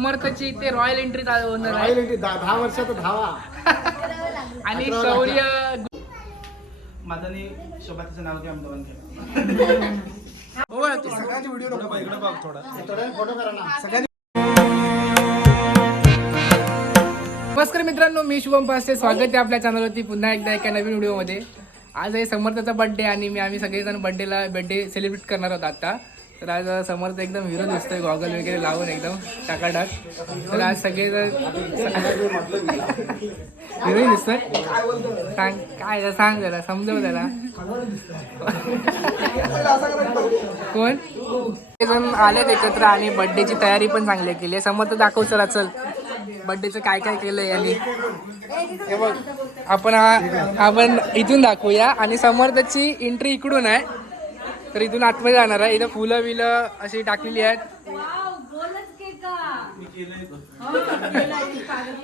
समर्थची इथे royal entry होणार आहे रॉयल एंट्री दहा वर्षाचा धावा. आणि शौर्य माझं शोभाचं नाव घ्या आमचं ओळख तू. फोटो करा ना. नमस्कार मित्रांनो मी शुभम पास्टे स्वागत आहे आपल्या चॅनलवरती पुन्हा एकदा एका नवीन व्हिडिओमध्ये आज आहे समर्थाचा बड्डे आणि मी आम्ही सगळेजण बड्डेला बड्डे सेलिब्रेट करणार आहोत आता. तर आज समर्थ एकदम हिरो दिसतोय गॉगल वगैरे लावून एकदम टाकाटाक. तर आज सगळेजण हिरोईन दिसतोय? सांग काय जरा सांग जरा समजव त्याला कोण? जण आलेत एकत्र आणि बड्डेची तयारी पण चांगली केली आहे. समर्थ दाखव चला चल. बड्डेचं काय काय केलं यांनी? हे बघ आपण हा आपण इथून दाखवूया आणि समर्थची एंट्री इकडून आहे. तर इथून आतमध्ये जाणार आहे. इथं फुलं बिलं अशी टाकलेली आहेत.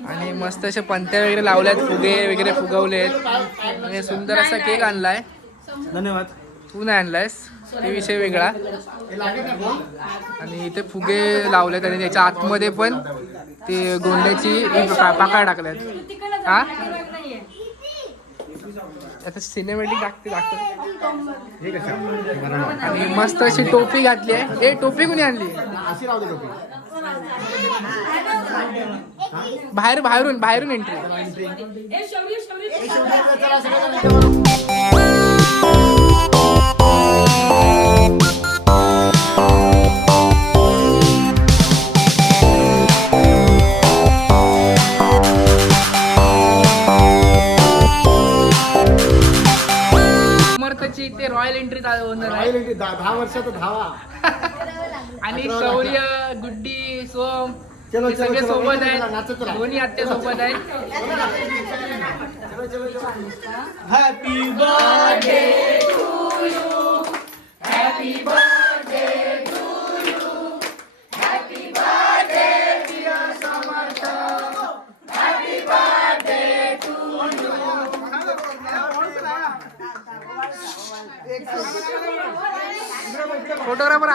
आणि मस्त असे पंत्या वगैरे लावल्यात फुगे वगैरे फुगवले आहेत आणि सुंदर असा केक आणलाय. धन्यवाद. तू नाही आणलायस? ते विषय वेगळा. आणि इथे फुगे लावलेत आणि त्याच्या आतमध्ये पण ते गोंड्याची पाकळ्या टाकल्यात. हा? आता सिनेमॅटिक टाकते दाखवते. आणि मस्त अशी टोपी घातली आहे. ए टोपी कुणी आणली? अशी राहू दे टोपी. बाहेर बाहेरून बाहेरून एंट्री इथे रॉयल एंट्री रॉयल एंट्री दहा वर्षाचा धावा. आणि शौर्य गुड्डी सोम चलो, चलो, सगळे चलो, सोबत आहेत. दोन्ही आत्या सोबत आहेत. Happy birthday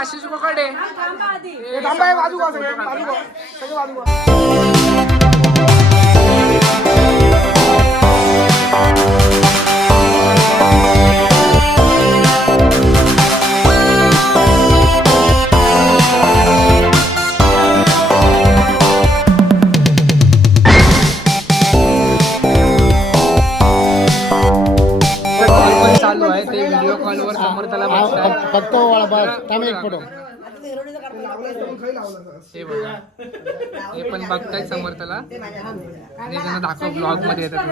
Ashish Kokade call एक फोटो. हे बघा. हे पण बघतायत समर्थाला. आणि त्यांना दाखव ब्लॉगमध्ये येतात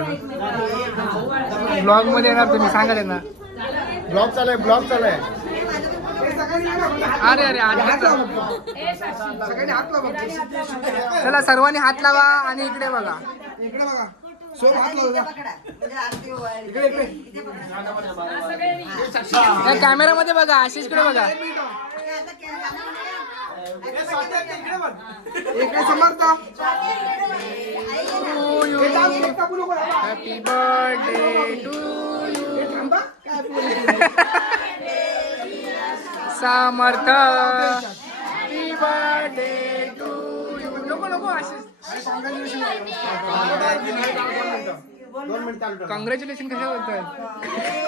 ब्लॉगमध्ये येणार तुम्ही सांगा त्यांना. ब्लॉग चालू आहे ब्लॉग चालू आहे. अरे अरे चला सर्वांनी हात लावा आणि इकडे बघा. या कॅमेरामध्ये बघा आशिषकडे बघा. Happy birthday to Samarth. Happy birthday to you नको नको आशिष। दोन मिनिट चालू ठेव. कॉंग्रॅच्युलेशन कशा बोलतात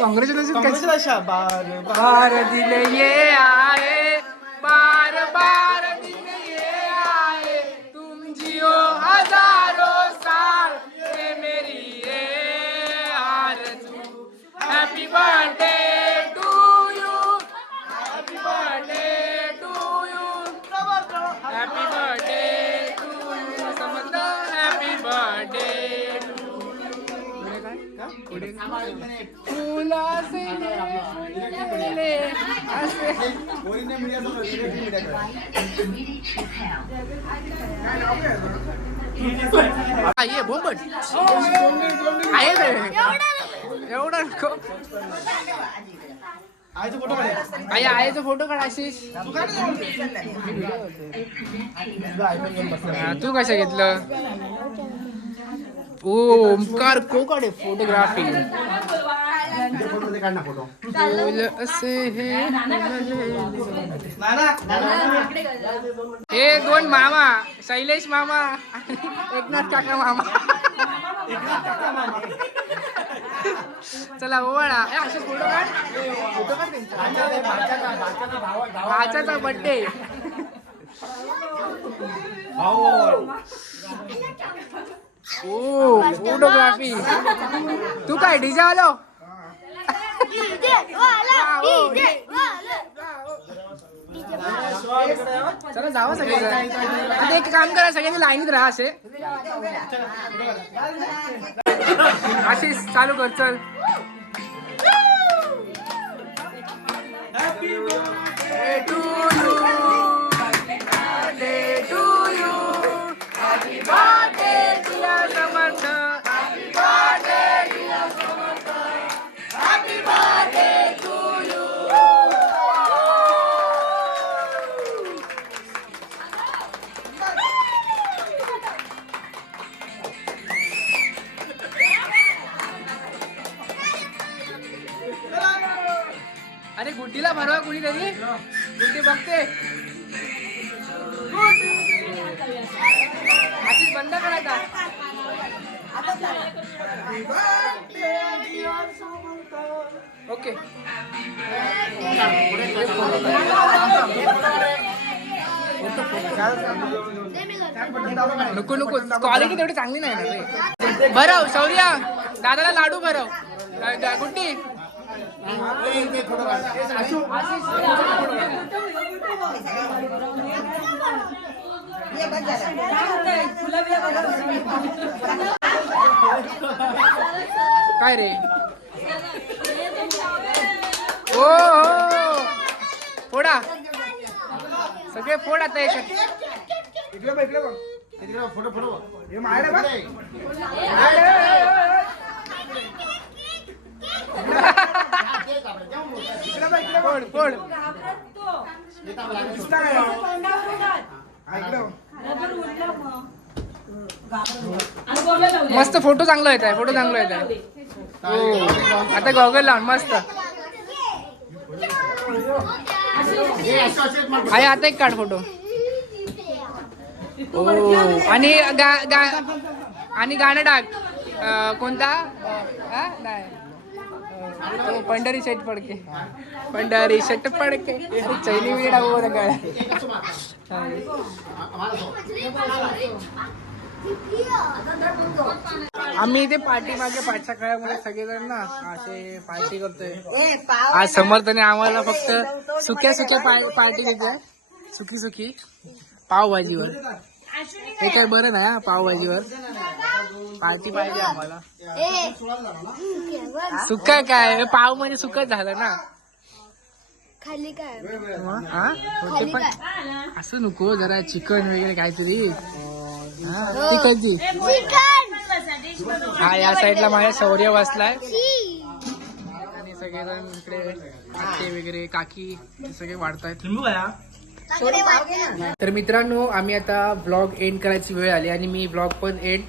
कॉंग्रॅच्युलेशन कशा बार। बार दिन ये आए। बार बार दिन ये आए। तुम जियो हजारों साल। ये मेरी ये आरज़ू। Happy birthday to you happy birthday to you happy birthday to you समझ हैप्पी बर्थडे फुलाचे फुलले असे कोळीने मीडियाचा निर्णय मीडिया करा. ये बोंबट. आहे रे. एवढा नको. आईचा फोटो काढ आई आईचा फोटो काढ आशिष. तू कशा घेतलं? ओ ओमकार कोकडे फोटोग्राफी असे हे नाना हे दोन मामा शैलेश मामा आणि एकनाथ काका मामा चला ओवाळा असे फोटो काढ फोटो काढ त्यांचा. भाच्याचा बर्थडे ओ फोटोग्राफी तू काय डीजे आलो? चला जावं सगळे आता एक काम करा सगळ्यांनी लाईनीत राहा असे. आशिष चालू कर चल. Birthday to you. अरे गुड्डीला भरवा कुणी तरी. गुड्डी बघते. आशिष बंद करायचा ओके. नको नको. क्वालिटी तेवढी चांगली नाही ना भरव शौर्या. दादाला लाडू भरव. गुड्डी. काय रे? ओ हो. फोडा. सगळे फोड आता एक. इकडे बघ इकडे बघ. इकडे फोटो फोटो हे फोड फोड मस्त फोटो चांगला येत आहे फोटो चांगला येत आहे. हो आता गॉगल लावून मस्त. आहे आता एक काढ फोटो. आणि गा गा आणि गाणं टाक. कोणता? हा? नाही. तो पंढरी शेट पडके. पंढरी शेट पडके. चैनी विडा बोल आम्ही इथे पार्टी मागे पाचच्या काळामध्ये सगळेजण ना असे पार्टी करतोय. आज समर्थने आम्हाला फक्त सुक्या सुक्या पार्टी देते. सुकी सुकी. पावभाजीवर. हे काय बरं हा पावभाजीवर. पार्टी पाहिजे आम्हाला. सुका काय? पाव म्हणजे सुकच झालं ना. खाली काय? असं नको जरा चिकन वगैरे काहीतरी. ती कधी चिकन हा या साईडला माझ्या शौर्य बसलाय. आणि सगळेजण इकडे आते वगैरे काकी सगळे वाढतायत. तर मित्रांनो आम्ही आता ब्लॉग एंड करायची वेळ आली आणि मी ब्लॉग पण एंड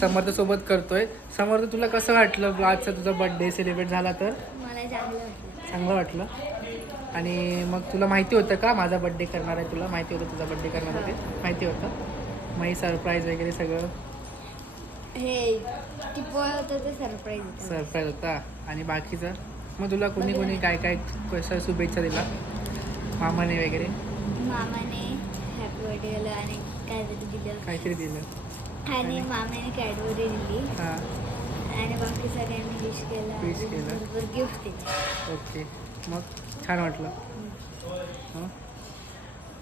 समर्थ सोबत करतोय. समर्थ तुला कसं वाटलं आजचा तुझा बर्थडे सेलिब्रेट झाला तर? मला चांगलं वाटलं. चांगलं वाटलं. आणि मग तुला माहिती होतं का माझा बर्थडे करणार आहे तुला? माहिती होतं तुझा बर्थडे करणार आहे ते? माहिती होतं. मग सरप्राईज वगैरे सगळं? हे टिपोळ होतं ते सरप्राईज होतं. सरप्राईज होता. आणि बाकीचं? मग तुला कोणी कोणी काय काय कसं शुभेच्छा दिला मामाने वगैरे? मामाने हॅपी बर्थडे दिलं आणि काहीतरी दिलं. काहीतरी दिलं. आणि मामाने कॅडबरी दिली. हां. आणि बाकी सगळ्यांनी विश केलं आणि केलं. गिफ्ट दिले. ओके मग छान वाटलं. हं?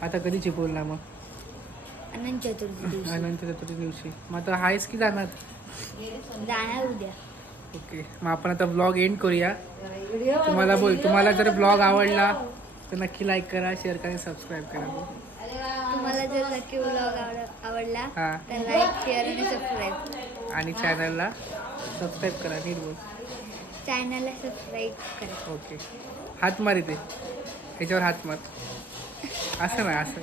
आता कधी चिपवला मग? अनंत चतुर्थी दिवशी. अनंत चतुर्थी दिवशी. मग आता हायस की जाणार? जाणार उद्या. ओके. मग आपण आता ब्लॉग एंड करूया. तुम्हाला बोल तुम्हाला जर ब्लॉग आवडला तर नक्की लाईक करा शेअर करा आणि सबस्क्राईब करा. तुम्हाला जर नक्की व्लॉग आवडला हां. तर लाईक शेअर आणि सबस्क्राईब आणि चॅनलला सबस्क्राईब करा नीट बोल चॅनलला सबस्क्राईब करा. ओके. हात मार इथे. ह्याच्यावर हात मार. असं नाही असं